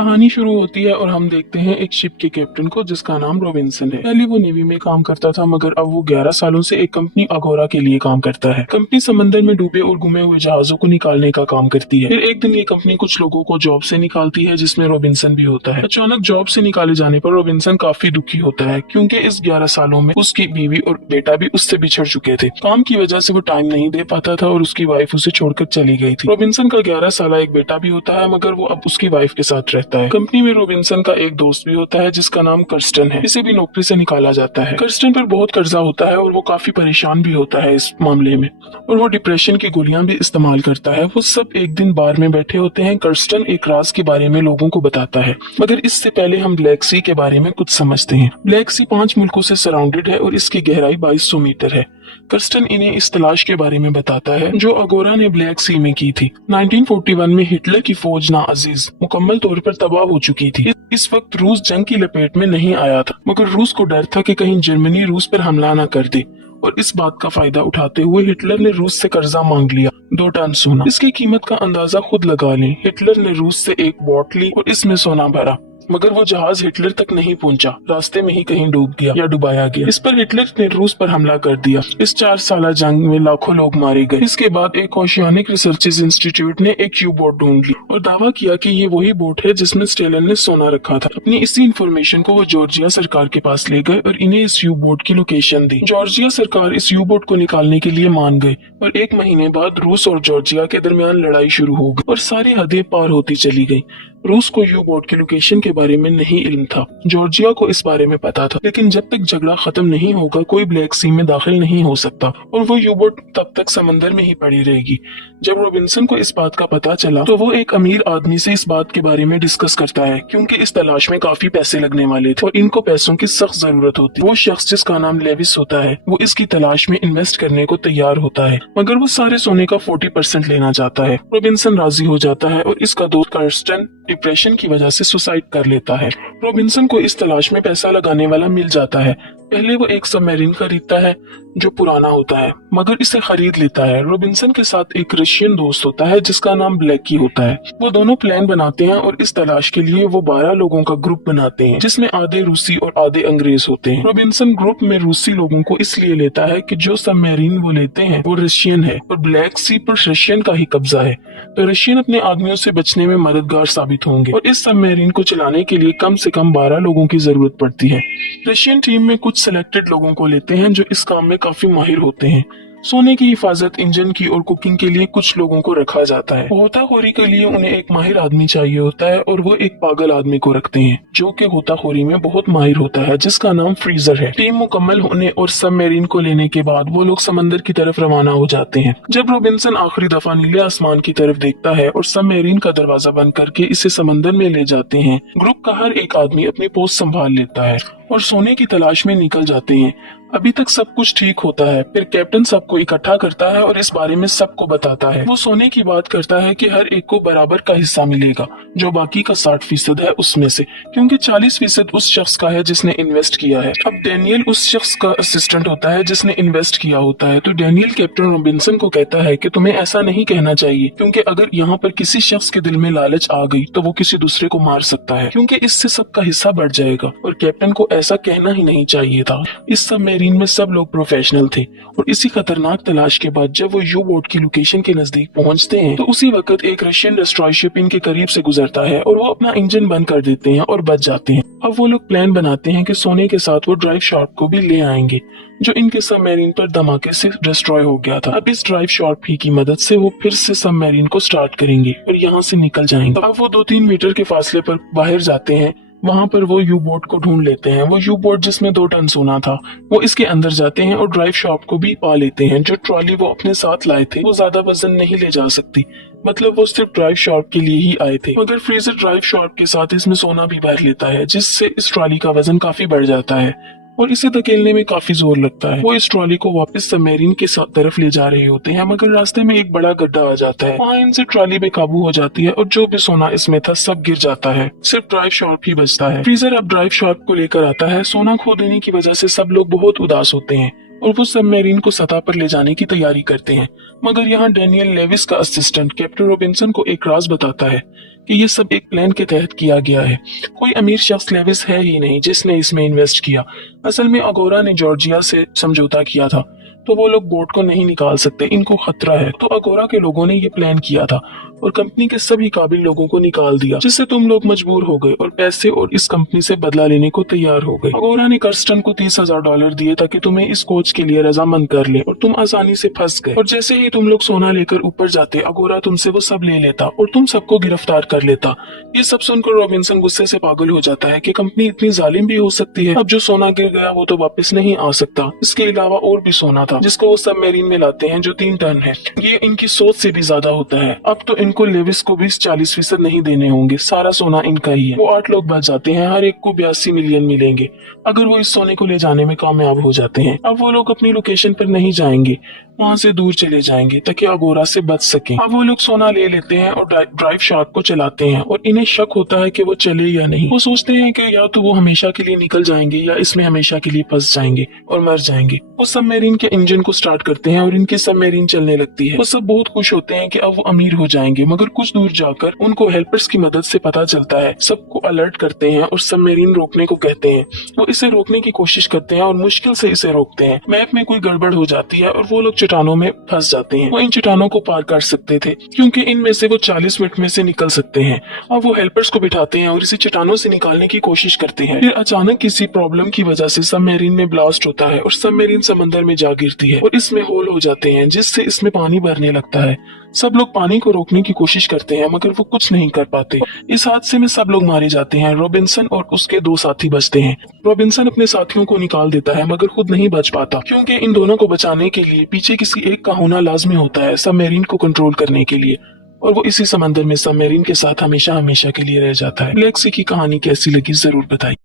कहानी शुरू होती है और हम देखते हैं एक शिप के कैप्टन को जिसका नाम रॉबिन्सन है। पहले वो नेवी में काम करता था मगर अब वो 11 सालों से एक कंपनी अगोरा के लिए काम करता है। कंपनी समंदर में डूबे और गुमे हुए जहाजों को निकालने का काम करती है। फिर एक दिन ये कंपनी कुछ लोगों को जॉब से निकालती है जिसमें रॉबिन्सन भी होता है। अचानक जॉब से निकाले जाने पर रॉबिन्सन काफी दुखी होता है क्योंकि इस 11 सालों में उसकी बीवी और बेटा भी उससे बिछड़ चुके थे। काम की वजह से वो टाइम नहीं दे पाता था और उसकी वाइफ उसे छोड़कर चली गई थी। रॉबिन्सन का 11 साल एक बेटा भी होता है मगर वो अब उसकी वाइफ के साथ रहता है। कंपनी में रॉबिन्सन का एक दोस्त भी होता है जिसका नाम कर्स्टन है। इसे भी नौकरी से निकाला जाता है। कर्स्टन पर बहुत कर्जा होता है और वो काफी परेशान भी होता है इस मामले में और वो डिप्रेशन की गोलियां भी इस्तेमाल करता है। वो सब एक दिन बार में बैठे होते हैं। कर्स्टन एक राज के बारे में लोगों को बताता है मगर इससे पहले हम ब्लैक सी के बारे में कुछ समझते हैं। ब्लैक सी 5 मुल्कों से सराउंडेड है और इसकी गहराई 2200 मीटर है। कर्स्टन इन्हें इस तलाश के बारे में बताता है जो अगोरा ने ब्लैक सी में की थी। 1941 में हिटलर की फौज नाअजीज मुकम्मल तौर पर तबाह हो चुकी थी। इस वक्त रूस जंग की लपेट में नहीं आया था मगर रूस को डर था कि कहीं जर्मनी रूस पर हमला न कर दे और इस बात का फायदा उठाते हुए हिटलर ने रूस से कर्जा मांग लिया 2 टन सोना। इसकी कीमत का अंदाजा खुद लगा लें। हिटलर ने रूस से एक बोट ली और इसमें सोना भरा मगर वो जहाज हिटलर तक नहीं पहुंचा। रास्ते में ही कहीं डूब गया या डुबाया गया। इस पर हिटलर ने रूस पर हमला कर दिया। इस 4 साल जंग में लाखों लोग मारे गए। इसके बाद एक ओशियानिक रिसर्चेज इंस्टीट्यूट ने एक यू बोट ढूंढ ली और दावा किया कि ये वही बोट है जिसमें स्टेलन ने सोना रखा था। अपनी इसी इंफॉर्मेशन को वो जॉर्जिया सरकार के पास ले गए और इन्हें इस यू बोट की लोकेशन दी। जॉर्जिया सरकार इस यू बोट को निकालने के लिए मान गई और 1 महीने बाद रूस और जॉर्जिया के दरमियान लड़ाई शुरू हो गई और सारी हदें पार होती चली गई। रूस को यू बोट के लोकेशन के बारे में नहीं इल्म था। जॉर्जिया को इस बारे में पता था लेकिन जब तक झगड़ा खत्म नहीं होगा कोई ब्लैक सी में दाखिल नहीं हो सकता और वो यू बोट तब तक समंदर में ही पड़ी रहेगी। जब रॉबिन्सन को इस बात का पता चला तो वो एक अमीर आदमी से इस बात के बारे में डिस्कस करता है क्योंकि इस तलाश में काफी पैसे लगने वाले थे और इनको पैसों की सख्त जरूरत होती है। वो शख्स जिसका नाम लेविस होता है वो इसकी तलाश में इन्वेस्ट करने को तैयार होता है मगर वो सारे सोने का 40% लेना चाहता है। रॉबिन्सन राजी हो जाता है और इसका दोस्त कर्स्टन डिप्रेशन की वजह से सुसाइड कर लेता है। रॉबिन्सन को इस तलाश में पैसा लगाने वाला मिल जाता है। पहले वो एक सबमरीन खरीदता है जो पुराना होता है मगर इसे खरीद लेता है। रॉबिन्सन के साथ एक रशियन दोस्त होता है जिसका नाम ब्लैकी होता है। वो दोनों प्लान बनाते हैं और इस तलाश के लिए वो 12 लोगों का ग्रुप बनाते हैं जिसमें आधे रूसी और आधे अंग्रेज होते हैं। रॉबिन्सन ग्रुप में रूसी लोगों को इसलिए लेता है कि जो सबमरीन वो लेते हैं वो रशियन है और ब्लैक सी पर रशियन का ही कब्जा है तो रशियन अपने आदमियों से बचने में मददगार साबित होंगे और इस सबमरीन को चलाने के लिए कम से कम 12 लोगों की जरूरत पड़ती है। रशियन टीम में कुछ सिलेक्टेड लोगों को लेते हैं जो इस काम में काफी माहिर होते हैं। सोने की हिफाजत, इंजन की और कुकिंग के लिए कुछ लोगों को रखा जाता है। गोताखोरी के लिए उन्हें एक माहिर आदमी चाहिए होता है और वो एक पागल आदमी को रखते हैं जो कि गोताखोरी में बहुत माहिर होता है जिसका नाम फ्रीजर है। टीम मुकम्मल होने और सबमरीन को लेने के बाद वो लोग समंदर की तरफ रवाना हो जाते हैं। जब रॉबिन्सन आखिरी दफा नीले आसमान की तरफ देखता है और सबमरीन का दरवाजा बंद करके इसे समंदर में ले जाते हैं, ग्रुप का हर एक आदमी अपनी पोस्ट संभाल लेता है और सोने की तलाश में निकल जाते हैं। अभी तक सब कुछ ठीक होता है। फिर कैप्टन सबको इकट्ठा करता है और इस बारे में सबको बताता है। वो सोने की बात करता है कि हर एक को बराबर का हिस्सा मिलेगा जो बाकी का 60% है उसमें से, क्योंकि 40% उस शख्स का है जिसने इन्वेस्ट किया है। अब डैनियल उस शख्स का असिस्टेंट होता है जिसने इन्वेस्ट किया होता है तो डैनियल कैप्टन रॉबिन्सन को कहता है कि तुम्हें ऐसा नहीं कहना चाहिए क्योंकि अगर यहाँ पर किसी शख्स के दिल में लालच आ गई तो वो किसी दूसरे को मार सकता है क्योंकि इससे सबका हिस्सा बढ़ जाएगा और कैप्टन को ऐसा कहना ही नहीं चाहिए था। इस सबमरीन में सब लोग प्रोफेशनल थे और इसी खतरनाक तलाश के बाद जब वो यू बोट की लोकेशन के नजदीक पहुंचते हैं तो उसी वक्त एक रशियन डिस्ट्रॉय शिप इनके करीब से गुजरता है और वो अपना इंजन बंद कर देते हैं और बच जाते हैं। अब वो लोग प्लान बनाते हैं कि सोने के साथ वो ड्राइव शार्क को भी ले आएंगे जो इनके सबमरीन पर धमाके से डिस्ट्रॉय हो गया था। अब इस ड्राइव शार्क भी की मदद से वो फिर से सबमरीन को स्टार्ट करेंगे और यहाँ से निकल जाएंगे। अब वो 2-3 मीटर के फासले पर बाहर जाते हैं। वहाँ पर वो यू बोट को ढूंढ लेते हैं। वो यू बोट जिसमें 2 टन सोना था वो इसके अंदर जाते हैं और ड्राइव शॉप को भी पा लेते हैं। जो ट्रॉली वो अपने साथ लाए थे वो ज्यादा वजन नहीं ले जा सकती, मतलब वो सिर्फ ड्राइव शॉप के लिए ही आए थे मगर फ्रीजर ड्राइव शॉप के साथ इसमें सोना भी भर लेता है जिससे इस ट्रॉली का वजन काफी बढ़ जाता है और इसे धकेलने में काफी जोर लगता है। वो इस ट्रॉली को वापस सबमरीन के तरफ ले जा रहे होते हैं मगर रास्ते में एक बड़ा गड्ढा आ जाता है। वहाँ इनसे ट्रॉली बेकाबू हो जाती है और जो भी सोना इसमें था सब गिर जाता है। सिर्फ ड्राइव शॉप ही बचता है। फ्रीजर अब ड्राइव शॉप को लेकर आता है। सोना खो देने की वजह से सब लोग बहुत उदास होते हैं। और वो सबमरीन को सतह पर ले जाने की तैयारी करते हैं। मगर यहाँ डैनियल लेविस का असिस्टेंट कैप्टन रॉबिन्सन को एक राज बताता है कि ये सब एक प्लान के तहत किया गया है। कोई अमीर शख्स लेविस है ही नहीं जिसने इसमें इन्वेस्ट किया। असल में अगोरा ने जॉर्जिया से समझौता किया था, तो वो लोग बोट को नहीं निकाल सकते, इनको खतरा है। तो अगोरा के लोगों ने ये प्लान किया था और कंपनी के सभी काबिल लोगों को निकाल दिया, जिससे तुम लोग मजबूर हो गए और पैसे और इस कंपनी से बदला लेने को तैयार हो गए। अगोरा ने कर्स्टन को $30,000 दिए ताकि तुम्हें इस कोच के लिए रजामंद कर ले और तुम आसानी से फंस गए। और जैसे ही तुम लोग सोना लेकर ऊपर जाते, अगोरा तुमसे वो सब ले लेता और तुम सबको गिरफ्तार कर लेता। ये सब सुनकर रॉबिन्सन गुस्से से पागल हो जाता है कि कंपनी इतनी जालिम भी हो सकती है। अब जो सोना गिर गया वो तो वापस नहीं आ सकता। इसके अलावा और भी सोना था जिसको वो सबमरीन में लाते हैं, जो 3 टन है। ये इनकी सोच से भी ज्यादा होता है। अब तो इनको लेविस को भी 40% नहीं देने होंगे, सारा सोना इनका ही है। वो 8 लोग बच जाते हैं, हर एक को 82 मिलियन मिलेंगे अगर वो इस सोने को ले जाने में कामयाब हो जाते हैं। अब वो लोग अपनी लोकेशन पर नहीं जाएंगे, वहाँ से दूर चले जाएंगे ताकि अगोरा से बच सकें। अब वो लोग सोना ले लेते हैं और ड्राइव शार्क को चलाते हैं और इन्हें शक होता है कि वो चले या नहीं। वो सोचते हैं कि या तो वो हमेशा के लिए निकल जाएंगे या इसमें हमेशा के लिए फंस जाएंगे और मर जाएंगे। वो सबमरीन के इंजन को स्टार्ट करते हैं और इनकी सबमरीन चलने लगती है। वो सब बहुत खुश होते हैं कि अब वो अमीर हो जाएंगे, मगर कुछ दूर जाकर उनको हेल्पर्स की मदद से पता चलता है। सबको अलर्ट करते हैं और सबमरीन रोकने को कहते हैं। वो इसे रोकने की कोशिश करते हैं और मुश्किल से इसे रोकते हैं। मैप में कोई गड़बड़ हो जाती है और वो लोग चट्टानों में फंस जाते हैं। वो इन चट्टानों को पार कर सकते थे क्योंकि इनमें से वो 40 मिनट में से निकल सकते हैं। अब वो हेल्पर्स को बिठाते हैं और इसे चट्टानों से निकालने की कोशिश करते हैं। फिर अचानक किसी प्रॉब्लम की वजह से सबमरीन में ब्लास्ट होता है और सबमरीन समंदर में जा गिरती है और इसमें होल हो जाते हैं, जिससे इसमें पानी भरने लगता है। सब लोग पानी को रोकने की कोशिश करते हैं मगर वो कुछ नहीं कर पाते। इस हादसे में सब लोग मारे जाते हैं। रॉबिन्सन और उसके 2 साथी बचते हैं। रॉबिन्सन अपने साथियों को निकाल देता है मगर खुद नहीं बच पाता, क्योंकि इन दोनों को बचाने के लिए पीछे किसी एक का होना लाजमी होता है सबमरीन को कंट्रोल करने के लिए। और वो इसी समंदर में सबमरीन के साथ हमेशा हमेशा के लिए रह जाता है। ब्लैक सी की कहानी कैसी लगी जरूर बताइए।